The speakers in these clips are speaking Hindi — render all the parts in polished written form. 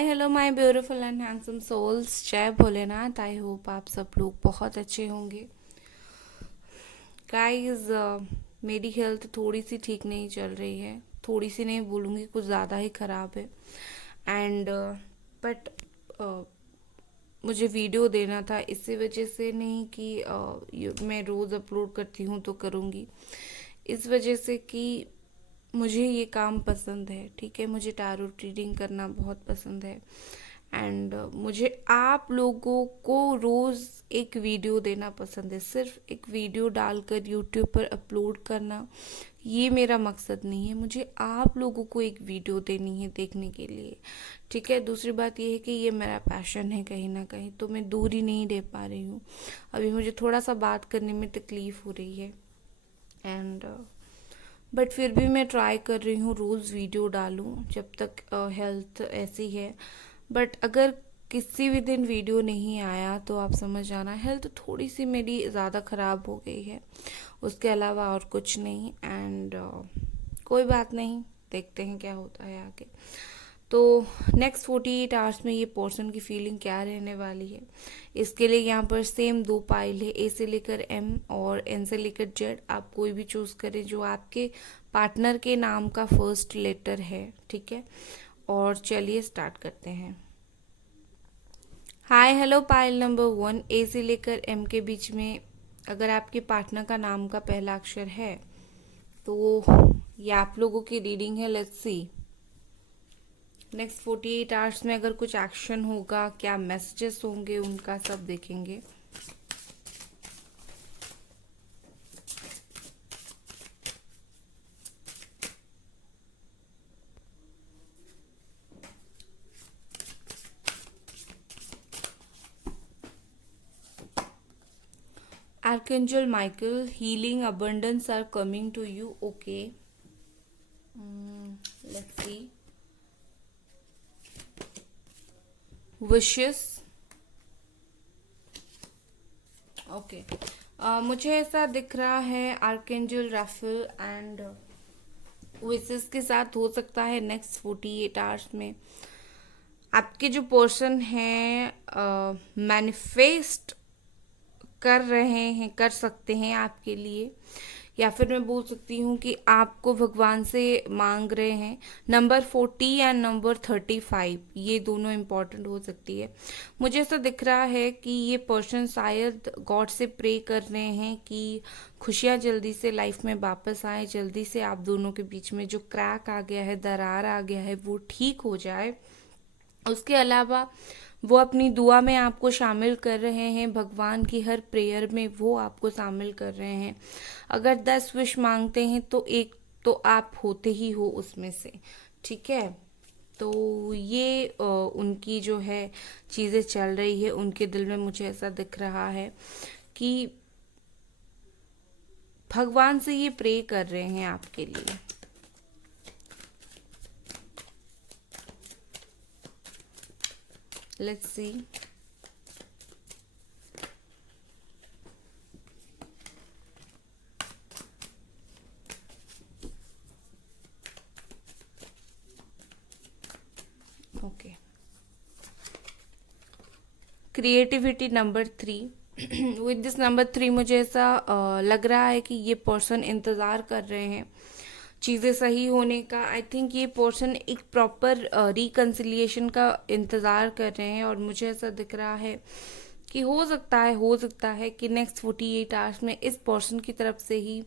Hi hello my beautiful and handsome souls, जय भोलेनाथ। आई होप आप सब लोग बहुत अच्छे होंगे। गाइस, मेरी हेल्थ थोड़ी सी ठीक नहीं चल रही है। थोड़ी सी नहीं बोलूँगी, कुछ ज़्यादा ही ख़राब है। एंड बट मुझे वीडियो देना था, इसी वजह से नहीं कि मैं रोज़ अपलोड करती हूँ तो करूँगी, इस वजह से कि मुझे ये काम पसंद है। ठीक है, मुझे टैरो रीडिंग करना बहुत पसंद है। एंड मुझे आप लोगों को रोज़ एक वीडियो देना पसंद है। सिर्फ एक वीडियो डालकर यूट्यूब पर अपलोड करना ये मेरा मकसद नहीं है। मुझे आप लोगों को एक वीडियो देनी है देखने के लिए। ठीक है, दूसरी बात ये है कि ये मेरा पैशन है कहीं ना कहीं, तो मैं दूर ही नहीं रह पा रही हूँ। अभी मुझे थोड़ा सा बात करने में तकलीफ़ हो रही है। एंड बट फिर भी मैं ट्राई कर रही हूँ रोज़ वीडियो डालूँ जब तक हेल्थ ऐसी है। बट अगर किसी भी दिन वीडियो नहीं आया तो आप समझ जाना हेल्थ थोड़ी सी मेरी ज़्यादा ख़राब हो गई है, उसके अलावा और कुछ नहीं। एंड कोई बात नहीं, देखते हैं क्या होता है आगे। तो नेक्स्ट 48 आवर्स में ये पोर्शन की फीलिंग क्या रहने वाली है, इसके लिए यहाँ पर सेम दो पाइल है, ए से लेकर एम और एन से लेकर जेड। आप कोई भी चूज़ करें जो आपके पार्टनर के नाम का फर्स्ट लेटर है। ठीक है, और चलिए स्टार्ट करते हैं। हाय हेलो, पाइल नंबर 1, ए से लेकर एम के बीच में अगर आपके पार्टनर का नाम का पहला अक्षर है तो ये आप लोगों की रीडिंग है। लेट्स सी नेक्स्ट 48 आवर्स में अगर कुछ एक्शन होगा, क्या मैसेजेस होंगे, उनका सब देखेंगे। Archangel Michael, healing abundance are coming to you. Okay. Let's see. Wishes. Okay. मुझे ऐसा दिख रहा है आर्केंजल राफेल एंड विशेस के साथ हो सकता है नेक्स्ट 48 आवर्स में आपके जो पर्सन है मैनिफेस्ट कर रहे हैं, कर सकते हैं आपके लिए, या फिर मैं बोल सकती हूँ कि आपको भगवान से मांग रहे हैं। नंबर 40 एंड नंबर 35 ये दोनों इम्पॉर्टेंट हो सकती है। मुझे ऐसा दिख रहा है कि ये पर्सन शायद गॉड से प्रे कर रहे हैं कि खुशियाँ जल्दी से लाइफ में वापस आए, जल्दी से आप दोनों के बीच में जो क्रैक आ गया है, दरार आ गया है, वो ठीक हो जाए। उसके अलावा वो अपनी दुआ में आपको शामिल कर रहे हैं, भगवान की हर प्रेयर में वो आपको शामिल कर रहे हैं। अगर 10 विश मांगते हैं तो एक तो आप होते ही हो उसमें से। ठीक है, तो ये उनकी जो है चीज़ें चल रही है उनके दिल में। मुझे ऐसा दिख रहा है कि भगवान से ये प्रे कर रहे हैं आपके लिए। Let's see. Okay, creativity number 3। With this number 3 मुझे ऐसा लग रहा है कि ये पर्सन इंतज़ार कर रहे हैं चीज़ें सही होने का। आई थिंक ये पर्सन एक प्रॉपर रिकन्सिलिएशन का इंतज़ार कर रहे हैं, और मुझे ऐसा दिख रहा है कि हो सकता है कि नेक्स्ट 48 आवर्स में इस पर्सन की तरफ से ही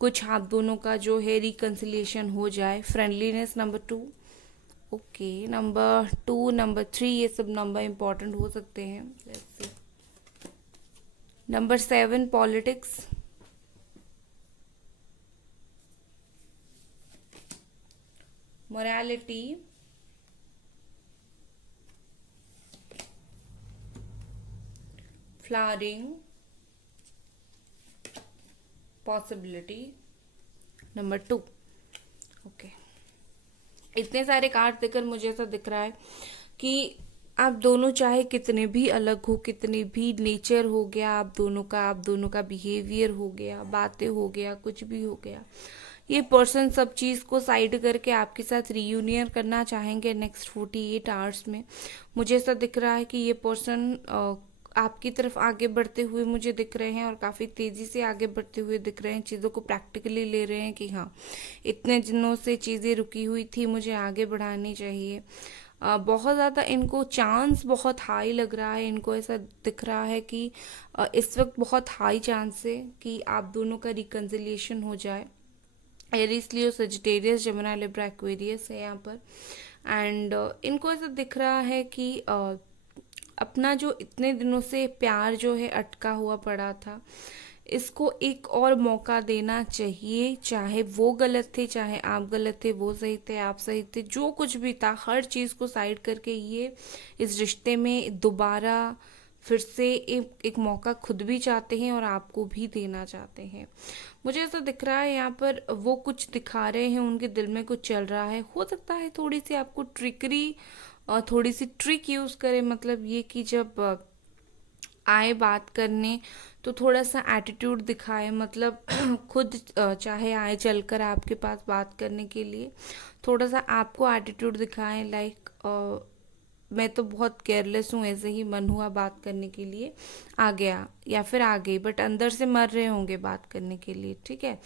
कुछ आप दोनों का जो है रिकन्सिलिएशन हो जाए। Friendliness number 2। Okay, number 2, number 3 ये सब नंबर इम्पॉर्टेंट हो सकते हैं। Let's see. Number 7, politics. Morality. Flowering. Possibility number 2। Okay, इतने सारे कार्ड देकर मुझे ऐसा दिख रहा है कि आप दोनों चाहे कितने भी अलग हो, कितने भी नेचर हो गया आप दोनों का बिहेवियर हो गया, बातें हो गया, कुछ भी हो गया, ये पर्सन सब चीज़ को साइड करके आपके साथ रीयूनियन करना चाहेंगे नेक्स्ट 48 आवर्स में। मुझे ऐसा दिख रहा है कि ये पर्सन आपकी तरफ आगे बढ़ते हुए मुझे दिख रहे हैं और काफ़ी तेज़ी से आगे बढ़ते हुए दिख रहे हैं, चीज़ों को प्रैक्टिकली ले रहे हैं कि हाँ, इतने दिनों से चीज़ें रुकी हुई थी, मुझे आगे बढ़ानी चाहिए। बहुत ज़्यादा इनको चांस बहुत हाई लग रहा है, इनको ऐसा दिख रहा है कि इस वक्त बहुत हाई चांस है कि आप दोनों का रिकन्सिलिएशन हो जाए। एरीज, लियो, सजिटेरियस, जमुना, लिब्रा, एक्वेरियस है यहाँ पर। एंड इनको ऐसा दिख रहा है कि अपना जो इतने दिनों से प्यार जो है अटका हुआ पड़ा था, इसको एक और मौका देना चाहिए। चाहे वो गलत थे, चाहे आप गलत थे, वो सही थे, आप सही थे, जो कुछ भी था, हर चीज़ को साइड करके ये इस रिश्ते में दोबारा फिर से एक मौका खुद भी चाहते हैं और आपको भी देना चाहते हैं। मुझे ऐसा दिख रहा है यहाँ पर वो कुछ दिखा रहे हैं, उनके दिल में कुछ चल रहा है। हो सकता है थोड़ी सी आपको ट्रिकरी, थोड़ी सी ट्रिक यूज़ करें, मतलब ये कि जब आए बात करने तो थोड़ा सा एटीट्यूड दिखाए, मतलब खुद चाहे आए चलकर आपके पास बात करने के लिए, थोड़ा सा आपको एटीट्यूड दिखाएं, लाइक मैं तो बहुत केयरलेस हूँ, ऐसे ही मन हुआ बात करने के लिए आ गया, या फिर आ गई, बट अंदर से मर रहे होंगे बात करने के लिए, ठीक है।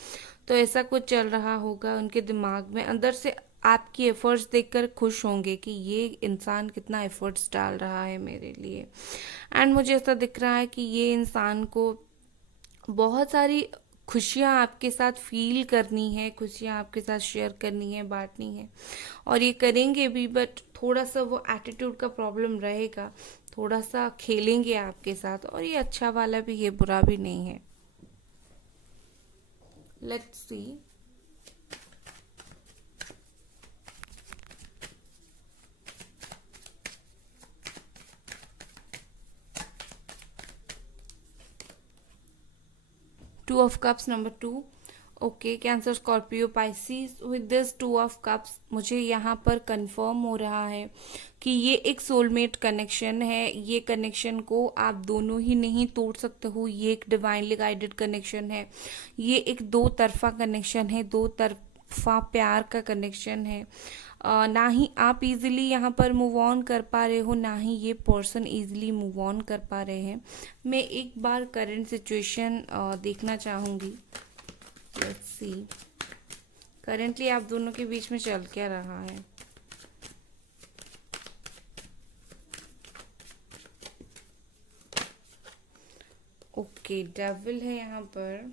तो ऐसा कुछ चल रहा होगा उनके दिमाग में, अंदर से आपकी एफर्ट्स देखकर खुश होंगे कि ये इंसान कितना एफर्ट्स डाल रहा है मेरे लिए। एंड मुझे ऐसा दिख रहा है कि ये इंसान को बहुत सारी खुशियाँ आपके साथ फील करनी है, खुशियाँ आपके साथ शेयर करनी है, बांटनी है, और ये करेंगे भी, बट थोड़ा सा वो एटीट्यूड का प्रॉब्लम रहेगा, थोड़ा सा खेलेंगे आपके साथ, और ये अच्छा वाला भी है, बुरा भी नहीं है। Let's C. Two of cups number 2। Okay, cancer, Scorpio, Pisces, with this 2 of cups मुझे यहाँ पर कंफर्म हो रहा है कि ये एक सोलमेट कनेक्शन है। ये कनेक्शन को आप दोनों ही नहीं तोड़ सकते हो, ये एक डिवाइनली गाइडेड कनेक्शन है, ये एक दो तरफा कनेक्शन है, दो तरफा प्यार का कनेक्शन है। ना ही आप इजीली यहाँ पर मूव ऑन कर पा रहे हो, ना ही ये पर्सन इजीली मूव ऑन कर पा रहे हैं। मैं एक बार करंट सिचुएशन देखना चाहूँगी। लेट्स सी, करेंटली आप दोनों के बीच में चल क्या रहा है। ओके, डेविल है यहाँ पर।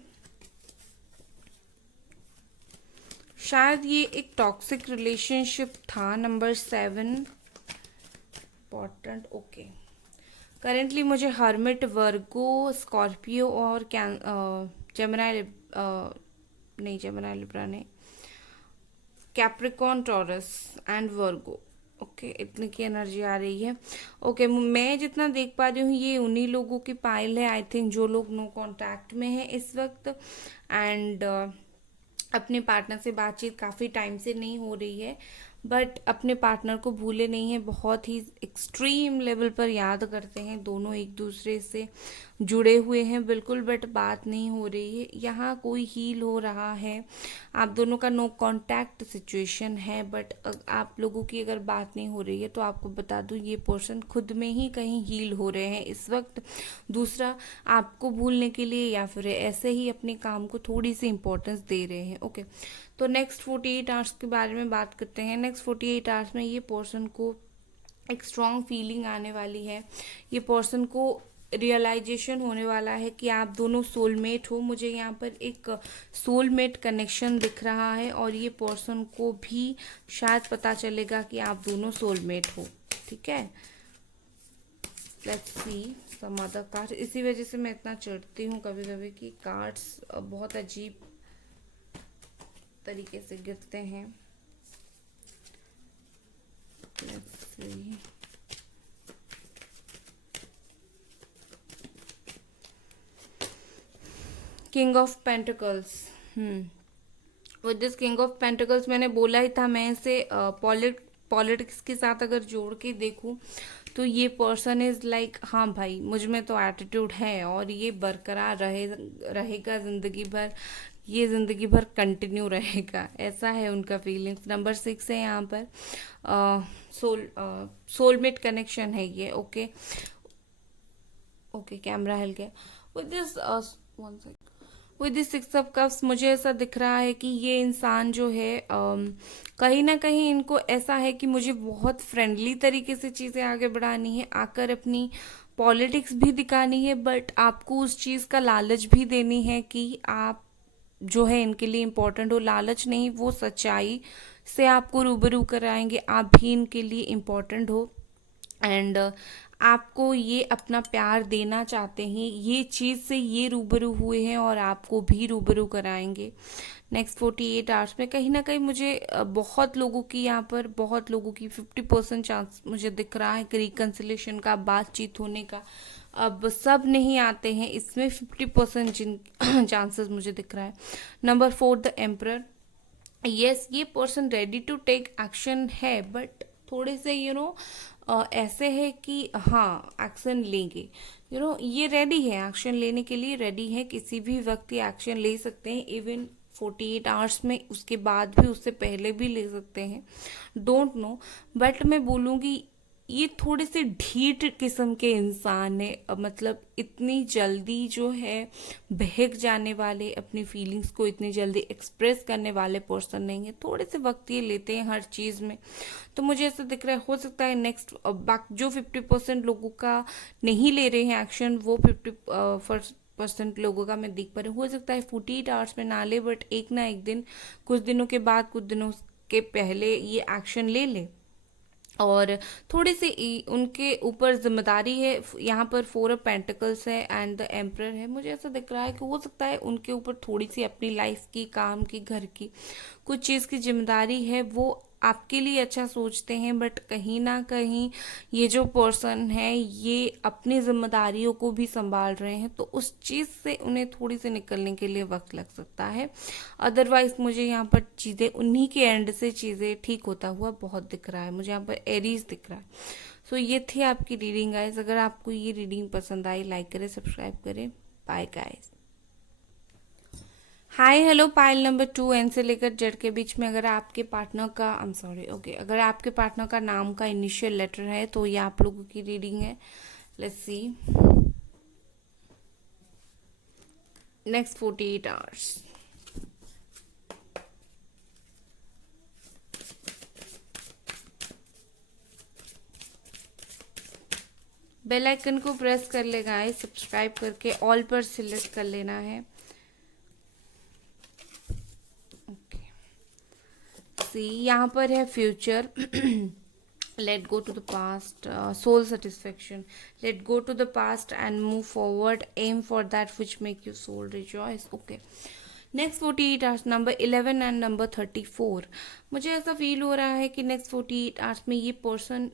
शायद ये एक टॉक्सिक रिलेशनशिप था। Number 7 important. ओके, करेंटली मुझे हर्मिट, वर्गो, स्कॉर्पियो और जेमिनी, नहीं जेमिनी लिब्रा नहीं, Capricorn, taurus and Virgo. Okay, इतनी की एनर्जी आ रही है। ओके, मैं जितना देख पा रही हूँ ये उन्हीं लोगों की पाइल है, आई थिंक, जो लोग नो कांटेक्ट में है इस वक्त, एंड अपने पार्टनर से बातचीत काफ़ी टाइम से नहीं हो रही है, बट अपने पार्टनर को भूले नहीं है, बहुत ही एक्सट्रीम लेवल पर याद करते हैं, दोनों एक दूसरे से जुड़े हुए हैं बिल्कुल, बट बात नहीं हो रही है। यहाँ कोई हील हो रहा है, आप दोनों का नो कांटेक्ट सिचुएशन है, बट आप लोगों की अगर बात नहीं हो रही है तो आपको बता दूँ ये पर्सन खुद में ही कहीं हील हो रहे हैं इस वक्त। दूसरा, आपको भूलने के लिए या फिर ऐसे ही अपने काम को थोड़ी सी इम्पोर्टेंस दे रहे हैं। ओके, तो नेक्स्ट 48 आवर्स के बारे में बात करते हैं। नेक्स्ट 48 आवर्स में ये पर्सन को एक स्ट्रॉन्ग फीलिंग आने वाली है, ये पर्सन को रियलाइजेशन होने वाला है कि आप दोनों सोलमेट हो। मुझे यहाँ पर एक सोलमेट कनेक्शन दिख रहा है, और ये पर्सन को भी शायद पता चलेगा कि आप दोनों सोलमेट हो, ठीक है। Let's see some other card. इसी वजह से मैं इतना चिढ़ती हूँ कभी कभी कि कार्ड्स बहुत अजीब तरीके से गिरते हैं। Let's see, king of pentacles. With this king of pentacles, मैंने बोला ही था मैं इसे पॉलिटिक्स के साथ अगर जोड़ के देखूं तो ये पर्सन इज लाइक, हाँ भाई मुझ में तो एटीट्यूड है और ये बरकरार रहेगा ज़िंदगी भर। ये ज़िंदगी भर कंटिन्यू रहेगा, ऐसा है उनका फीलिंग्स। नंबर 6 है यहाँ पर सोलमेट कनेक्शन है ये। ओके ओके, कैमरा हिल गया। With this one second, with this 6 of cups मुझे ऐसा दिख रहा है कि ये इंसान जो है कहीं ना कहीं इनको ऐसा है कि मुझे बहुत फ्रेंडली तरीके से चीज़ें आगे बढ़ानी है, आकर अपनी पॉलिटिक्स भी दिखानी है, बट आपको उस चीज़ का लालच भी देनी है कि आप जो है इनके लिए इम्पोर्टेंट हो। लालच नहीं, वो सच्चाई से आपको रूबरू कराएंगे, आप भी इनके लिए इम्पोर्टेंट हो। एंड आपको ये अपना प्यार देना चाहते हैं, ये चीज़ से ये रूबरू हुए हैं और आपको भी रूबरू कराएंगे। नेक्स्ट 48 आवर्स में कहीं ना कहीं मुझे बहुत लोगों की यहाँ पर, बहुत लोगों की 50% चांस मुझे दिख रहा है कि रिकन्सिलेशन का, बातचीत होने का। अब सब नहीं आते हैं इसमें, 50% जिन चांसेस मुझे दिख रहा है। Number 4 the emperor. यस, ये person ready to take action है, बट थोड़े से ऐसे है कि हाँ एक्शन लेंगे। ये रेडी है, एक्शन लेने के लिए रेडी है, किसी भी वक्त ये एक्शन ले सकते हैं। इवन 48 आवर्स में, उसके बाद भी, उससे पहले भी ले सकते हैं, डोंट नो। बट मैं बोलूँगी ये थोड़े से ढीठ किस्म के इंसान है। मतलब इतनी जल्दी जो है बहक जाने वाले, अपनी फीलिंग्स को इतनी जल्दी एक्सप्रेस करने वाले पर्सन नहीं है। थोड़े से वक्त ये लेते हैं हर चीज़ में। तो मुझे ऐसा दिख रहा है, हो सकता है नेक्स्ट जो 50% लोगों का नहीं ले रहे हैं एक्शन, वो 50% लोगों का मैं देख पा रही हूँ। हो सकता है 48 आवर्स में ना ले, बट एक ना एक दिन, कुछ दिनों के बाद, कुछ दिनों के पहले ये एक्शन ले ले। और थोड़ी सी उनके ऊपर जिम्मेदारी है। यहाँ पर 4 ऑफ पेंटिकल्स है एंड द एम्परर है। मुझे ऐसा दिख रहा है कि हो सकता है उनके ऊपर थोड़ी सी अपनी लाइफ की, काम की, घर की कुछ चीज़ की जिम्मेदारी है। वो आपके लिए अच्छा सोचते हैं, बट कहीं ना कहीं ये जो पर्सन है ये अपनी जिम्मेदारियों को भी संभाल रहे हैं, तो उस चीज़ से उन्हें थोड़ी सी निकलने के लिए वक्त लग सकता है। अदरवाइज मुझे यहाँ पर चीज़ें, उन्हीं के एंड से चीज़ें ठीक होता हुआ बहुत दिख रहा है। मुझे यहाँ पर एरीज दिख रहा है। सो ये थी आपकी रीडिंग गाइस। अगर आपको ये रीडिंग पसंद आई, लाइक करें, सब्सक्राइब करें। Bye guys. Hi hello, pile number 2 N से लेकर जेड के बीच में अगर आपके पार्टनर का, आई एम सॉरी, ओके, अगर आपके पार्टनर का नाम का इनिशियल लेटर है तो ये आप लोगों की रीडिंग है। Let's see next 48 hours. Bell icon को प्रेस कर ले गाइस, सब्सक्राइब करके ऑल पर सिलेक्ट कर लेना है। सी यहाँ पर है future, let go to the past, soul satisfaction, let go to the past and move forward, aim for that which make your soul rejoice. Okay, next 48 hours, number 11 and number 34। मुझे ऐसा फील हो रहा है कि नेक्स्ट 48 आवर्स में ये पर्सन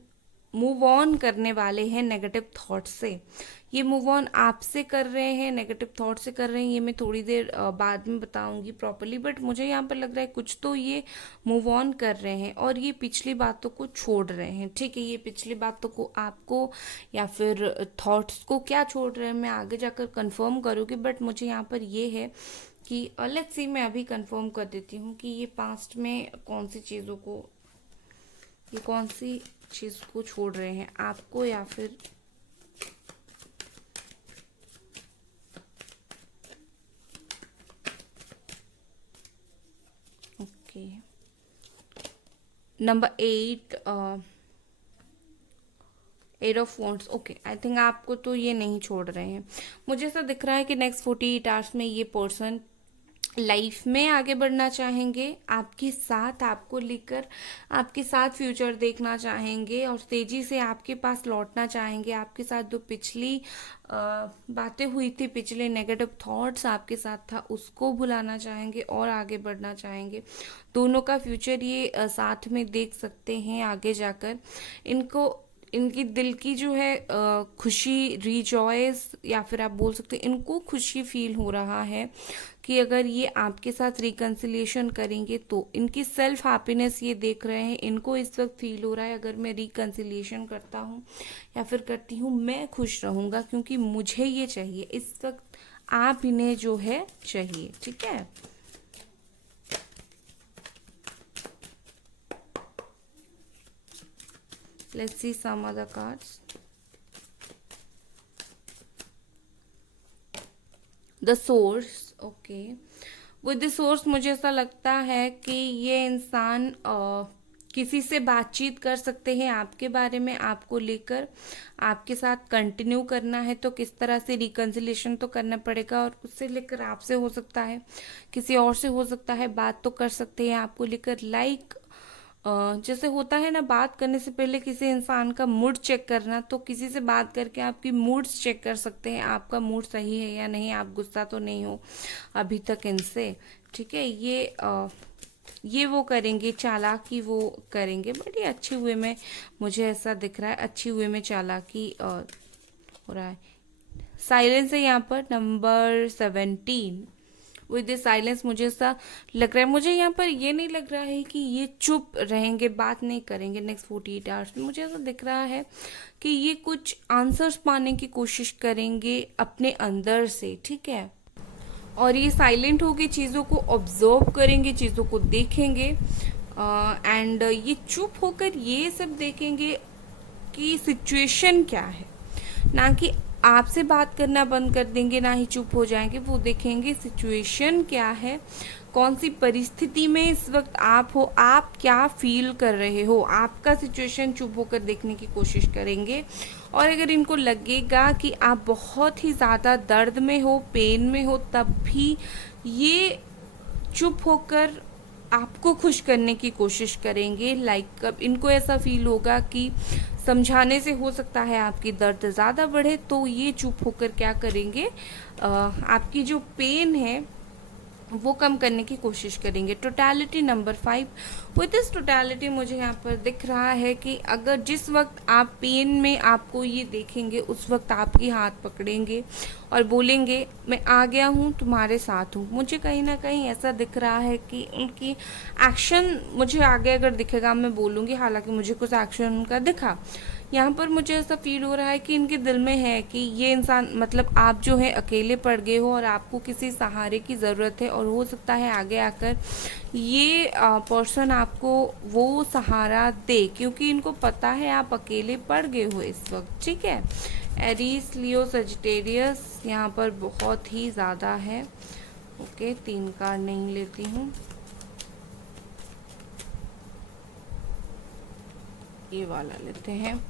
मूव ऑन करने वाले हैं नेगेटिव थॉट से। ये मूव ऑन आपसे कर रहे हैं, नेगेटिव थॉट से कर रहे हैं, ये मैं थोड़ी देर बाद में बताऊंगी प्रॉपरली। बट मुझे यहाँ पर लग रहा है कुछ तो ये मूव ऑन कर रहे हैं और ये पिछली बातों को छोड़ रहे हैं। ठीक है, ये पिछली बातों को, आपको या फिर थॉट्स को क्या छोड़ रहे हैं मैं आगे जाकर कंफर्म करूँगी। बट मुझे यहाँ पर ये है कि लेट्स सी, मैं अभी कंफर्म कर देती हूँ कि ये पास्ट में कौन सी चीज़ों को, ये कौन सी चीज को छोड़ रहे हैं, आपको या फिर okay. Number 8 of wands. Okay, I think आपको तो ये नहीं छोड़ रहे हैं। मुझे ऐसा दिख रहा है कि नेक्स्ट 48 आवर्स में ये पर्सन लाइफ में आगे बढ़ना चाहेंगे, आपके साथ, आपको लेकर आपके साथ फ्यूचर देखना चाहेंगे और तेजी से आपके पास लौटना चाहेंगे। आपके साथ जो पिछली बातें हुई थी, पिछले नेगेटिव थॉट्स आपके साथ था, उसको भुलाना चाहेंगे और आगे बढ़ना चाहेंगे। दोनों का फ्यूचर ये साथ में देख सकते हैं आगे जाकर। इनको, इनकी दिल की जो है खुशी, रिजॉयस, या फिर आप बोल सकते हैं इनको खुशी फील हो रहा है कि अगर ये आपके साथ रिकन्सिलिएशन करेंगे तो इनकी सेल्फ हैप्पीनेस ये देख रहे हैं। इनको इस वक्त फील हो रहा है अगर मैं रिकन्सिलिएशन करता हूँ या फिर करती हूँ, मैं खुश रहूँगा क्योंकि मुझे ये चाहिए। इस वक्त आप इन्हें जो है चाहिए। ठीक है, Let's see some other cards. The source. Okay. With the source मुझे ऐसा लगता है कि ये इंसान किसी से बातचीत कर सकते हैं आपके बारे में, आपको लेकर, आपके साथ कंटिन्यू करना है तो किस तरह से रिकन्सिलेशन तो करना पड़ेगा, और उससे लेकर आपसे हो सकता है, किसी और से हो सकता है, बात तो कर सकते हैं आपको लेकर। लाइक जैसे होता है ना, बात करने से पहले किसी इंसान का मूड चेक करना, तो किसी से बात करके आपकी मूड्स चेक कर सकते हैं, आपका मूड सही है या नहीं, आप गुस्सा तो नहीं हो अभी तक इनसे, ठीक है। ये वो करेंगे, चालाकी वो करेंगे, बट ये अच्छे वे में मुझे ऐसा दिख रहा है, अच्छी वे में चालाकी हो रहा है। साइलेंस है यहाँ पर नंबर 17। विद दिस साइलेंस मुझे ऐसा लग रहा है, मुझे यहाँ पर ये नहीं लग रहा है कि ये चुप रहेंगे, बात नहीं करेंगे नेक्स्ट 48 आवर्स में। मुझे ऐसा दिख रहा है कि ये कुछ आंसर्स पाने की कोशिश करेंगे अपने अंदर से, ठीक है। और ये साइलेंट होके चीज़ों को ऑब्जर्व करेंगे, चीज़ों को देखेंगे, एंड ये चुप होकर ये सब देखेंगे कि सिचुएशन क्या है, ना कि आपसे बात करना बंद कर देंगे, ना ही चुप हो जाएंगे। वो देखेंगे सिचुएशन क्या है, कौन सी परिस्थिति में इस वक्त आप हो, आप क्या फील कर रहे हो, आपका सिचुएशन चुप होकर देखने की कोशिश करेंगे। और अगर इनको लगेगा कि आप बहुत ही ज़्यादा दर्द में हो, पेन में हो, तब भी ये चुप होकर आपको खुश करने की कोशिश करेंगे। लाइक अब इनको ऐसा फील होगा कि समझाने से हो सकता है आपकी दर्द ज़्यादा बढ़े, तो ये चुप होकर क्या करेंगे, आपकी जो पेन है वो कम करने की कोशिश करेंगे। Totality number 5। With this totality मुझे यहाँ पर दिख रहा है कि अगर जिस वक्त आप पेन में आपको ये देखेंगे, उस वक्त आपकी हाथ पकड़ेंगे और बोलेंगे मैं आ गया हूँ, तुम्हारे साथ हूँ। मुझे कहीं ना कहीं ऐसा दिख रहा है कि उनकी एक्शन मुझे आगे अगर दिखेगा मैं बोलूँगी, हालांकि मुझे कुछ एक्शन उनका दिखा। यहाँ पर मुझे ऐसा फील हो रहा है कि इनके दिल में है कि ये इंसान, मतलब आप जो है अकेले पड़ गए हो और आपको किसी सहारे की ज़रूरत है, और हो सकता है आगे आकर ये पर्सन आपको वो सहारा दे, क्योंकि इनको पता है आप अकेले पड़ गए हो इस वक्त, ठीक है। एरीज, लियो, सजिटेरियस यहाँ पर बहुत ही ज़्यादा है। ओके, 3 कार्ड नहीं लेती हूँ, ये वाला लेते हैं।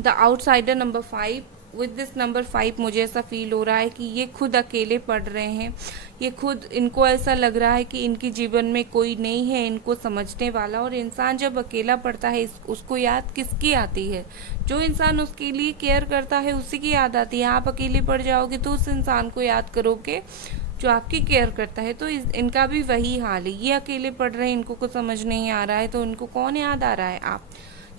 The outsider number 5। With this number 5 मुझे ऐसा फील हो रहा है कि ये खुद अकेले पढ़ रहे हैं, ये खुद, इनको ऐसा लग रहा है कि इनके जीवन में कोई नहीं है इनको समझने वाला। और इंसान जब अकेला पड़ता है उसको याद किसकी आती है, जो इंसान उसके लिए केयर करता है उसी की याद आती है। आप अकेले पड़ जाओगे तो उस इंसान को याद करोगे जो आपकी केयर करता है। तो इनका भी वही हाल है, ये अकेले पड़ रहे हैं, इनको कुछ समझ नहीं आ रहा है, तो इनको कौन याद आ रहा है, आप,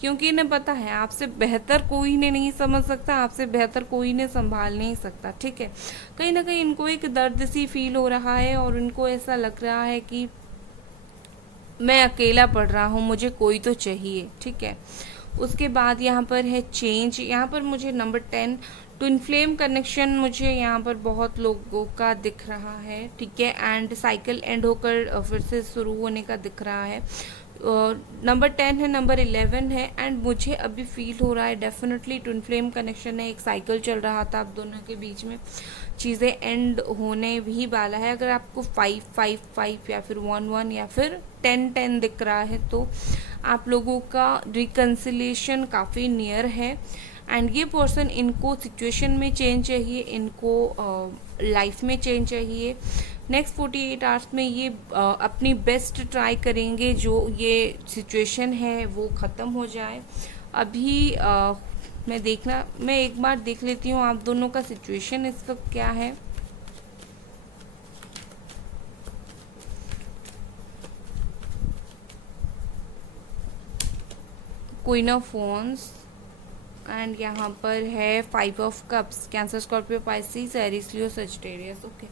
क्योंकि इन्हें पता है आपसे बेहतर कोई इन्हें नहीं समझ सकता, आपसे बेहतर कोई इन्हें संभाल नहीं सकता, ठीक है। कहीं ना कहीं इनको एक दर्द सी फील हो रहा है और इनको ऐसा लग रहा है कि मैं अकेला पड़ रहा हूँ, मुझे कोई तो चाहिए, ठीक है। उसके बाद यहाँ पर है चेंज। यहाँ पर मुझे नंबर 10 ट्विन फ्लेम कनेक्शन मुझे यहाँ पर बहुत लोगों का दिख रहा है, ठीक है। एंड साइकिल एंड होकर फिर से शुरू होने का दिख रहा है। नंबर 10 है, नंबर 11 है, एंड मुझे अभी फील हो रहा है डेफिनेटली ट्विन फ्लेम कनेक्शन है। एक साइकिल चल रहा था आप दोनों के बीच में, चीज़ें एंड होने भी वाला है। अगर आपको 5-5-5 या फिर 1-1 या फिर 10-10 दिख रहा है तो आप लोगों का रिकन्सिलेशन काफ़ी नियर है। एंड ये पर्सन, इनको सिचुएशन में चेंज चाहिए, इनको लाइफ में चेंज चाहिए। नेक्स्ट 48 आवर्स में ये अपनी बेस्ट ट्राई करेंगे जो ये सिचुएशन है वो ख़त्म हो जाए। अभी मैं एक बार देख लेती हूँ आप दोनों का सिचुएशन इस वक्त क्या है। क्वीन ऑफ वॉन्ड्स, एंड यहाँ पर है 5 of cups, cancer, Scorpio, Pisces, Aries, Leo, Sagittarius. Okay,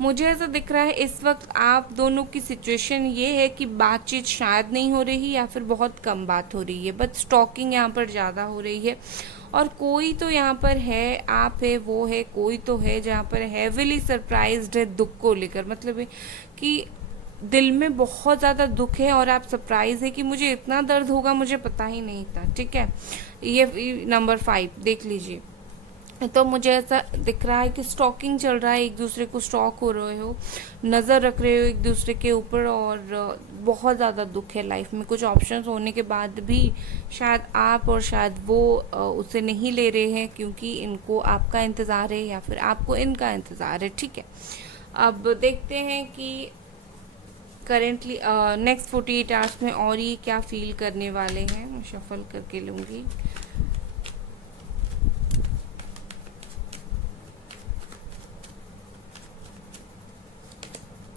मुझे ऐसा दिख रहा है इस वक्त आप दोनों की सिचुएशन ये है कि बातचीत शायद नहीं हो रही या फिर बहुत कम बात हो रही है, बट स्टॉकिंग यहाँ पर ज़्यादा हो रही है। और कोई तो यहाँ पर है, आप है, वो है, कोई तो है जहाँ पर हैविली सरप्राइज्ड है दुख को लेकर, मतलब है कि दिल में बहुत ज़्यादा दुख है और आप सरप्राइज है कि मुझे इतना दर्द होगा, मुझे पता ही नहीं था। ठीक है, ये नंबर 5 देख लीजिए। तो मुझे ऐसा दिख रहा है कि स्टॉकिंग चल रहा है, एक दूसरे को स्टॉक हो रहे हो, नज़र रख रहे हो एक दूसरे के ऊपर, और बहुत ज़्यादा दुख है लाइफ में। कुछ ऑप्शंस होने के बाद भी शायद आप और शायद वो उसे नहीं ले रहे हैं, क्योंकि इनको आपका इंतज़ार है या फिर आपको इनका इंतज़ार है। ठीक है, अब देखते हैं कि करेंटली नेक्स्ट 48 आवर्स में और ये क्या फील करने वाले हैं। मैं शफल करके लूँगी।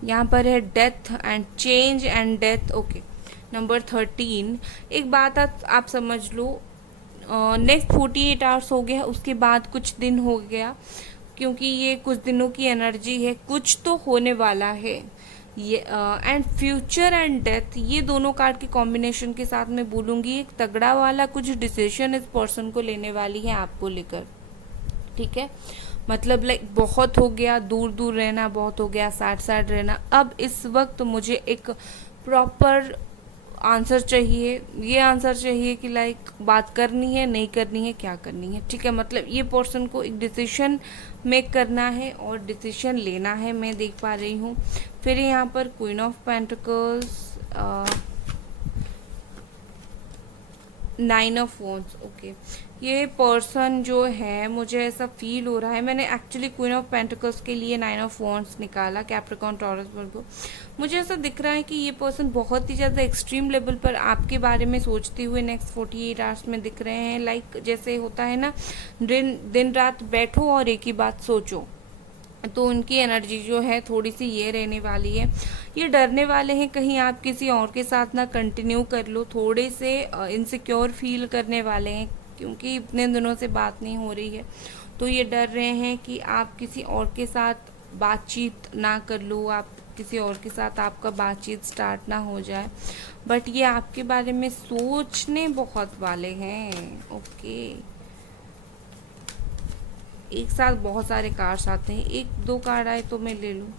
यहाँ पर है death and change and death. Okay, number 13। एक बात आप समझ लो, नेक्स्ट 48 आवर्स हो गया, उसके बाद कुछ दिन हो गया, क्योंकि ये कुछ दिनों की एनर्जी है, कुछ तो होने वाला है ये। एंड फ्यूचर एंड डेथ, ये दोनों कार्ड के कॉम्बिनेशन के साथ मैं बोलूँगी एक तगड़ा वाला कुछ डिसीजन इस पर्सन को लेने वाली है आपको लेकर। ठीक है, मतलब लाइक बहुत हो गया, दूर दूर रहना बहुत हो गया, साथ साथ रहना। अब इस वक्त मुझे एक प्रॉपर आंसर चाहिए। ये आंसर चाहिए कि लाइक बात करनी है, नहीं करनी है, क्या करनी है। ठीक है, मतलब ये पर्सन को एक डिसीजन मेक करना है और डिसीजन लेना है, मैं देख पा रही हूँ। फिर यहाँ पर queen of pentacles, 9 of wands. Okay, ये पर्सन जो है, मुझे ऐसा फील हो रहा है, मैंने एक्चुअली क्वीन ऑफ पेंटिकल्स के लिए 9 ऑफ वॉन्ड्स निकाला, कैप्रिकॉर्न, टॉरस, वर्गो। मुझे ऐसा दिख रहा है कि ये पर्सन बहुत ही ज़्यादा एक्सट्रीम लेवल पर आपके बारे में सोचते हुए नेक्स्ट 48 आवर्स में दिख रहे हैं। लाइक जैसे होता है ना, दिन रात बैठो और एक ही बात सोचो, तो उनकी एनर्जी जो है थोड़ी सी ये रहने वाली है। ये डरने वाले हैं कहीं आप किसी और के साथ ना कंटिन्यू कर लो, थोड़े से इनसिक्योर फील करने वाले हैं, क्योंकि इतने दिनों से बात नहीं हो रही है। तो ये डर रहे हैं कि आप किसी और के साथ बातचीत ना कर लो, आप किसी और के साथ आपका बातचीत स्टार्ट ना हो जाए। बट ये आपके बारे में सोचने बहुत वाले हैं। ओके, एक साथ बहुत सारे कार्ड्स आते हैं, एक दो कार्ड आए तो मैं ले लूँ।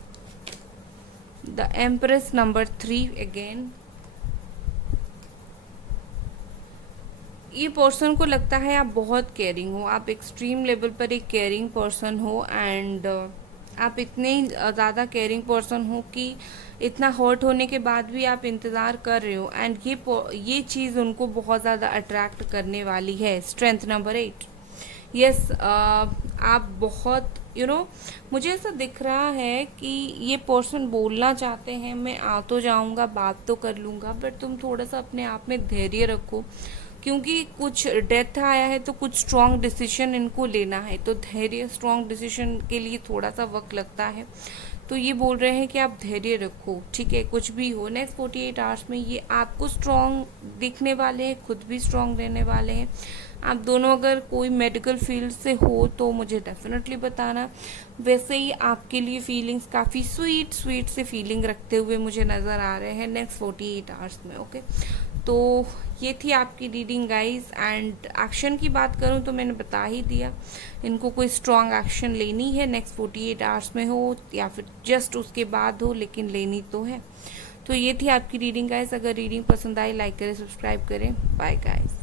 The empress, number 3 again. ये पर्सन को लगता है आप बहुत केयरिंग हो, आप एक्सट्रीम लेवल पर एक केयरिंग पर्सन हो, एंड आप इतने ज़्यादा केयरिंग पर्सन हो कि इतना हर्ट होने के बाद भी आप इंतज़ार कर रहे हो, एंड ये चीज़ उनको बहुत ज़्यादा अट्रैक्ट करने वाली है। Strength, number 8। यस, आप बहुत मुझे ऐसा दिख रहा है कि ये पर्सन बोलना चाहते हैं, मैं आ तो जाऊंगा, बात तो कर लूँगा, बट तुम थोड़ा सा अपने आप में धैर्य रखो, क्योंकि कुछ डेथ आया है तो कुछ स्ट्रॉन्ग डिसीजन इनको लेना है। तो धैर्य, स्ट्रॉन्ग डिसीजन के लिए थोड़ा सा वक्त लगता है, तो ये बोल रहे हैं कि आप धैर्य रखो। ठीक है, कुछ भी हो नेक्स्ट 48 आवर्स में ये आपको स्ट्रॉन्ग दिखने वाले हैं, खुद भी स्ट्रॉन्ग रहने वाले हैं। आप दोनों अगर कोई मेडिकल फील्ड से हो तो मुझे डेफिनेटली बताना। वैसे ही आपके लिए फीलिंग्स काफ़ी स्वीट से फीलिंग रखते हुए मुझे नज़र आ रहे हैं नेक्स्ट 48 आवर्स में। ओके, तो ये थी आपकी रीडिंग गाइस। एंड एक्शन की बात करूँ तो मैंने बता ही दिया, इनको कोई स्ट्रॉन्ग एक्शन लेनी है नेक्स्ट 48 आवर्स में हो या फिर जस्ट उसके बाद हो, लेकिन लेनी तो है। तो ये थी आपकी रीडिंग गाइस। अगर रीडिंग पसंद आई लाइक करें, सब्सक्राइब करें। Bye guys.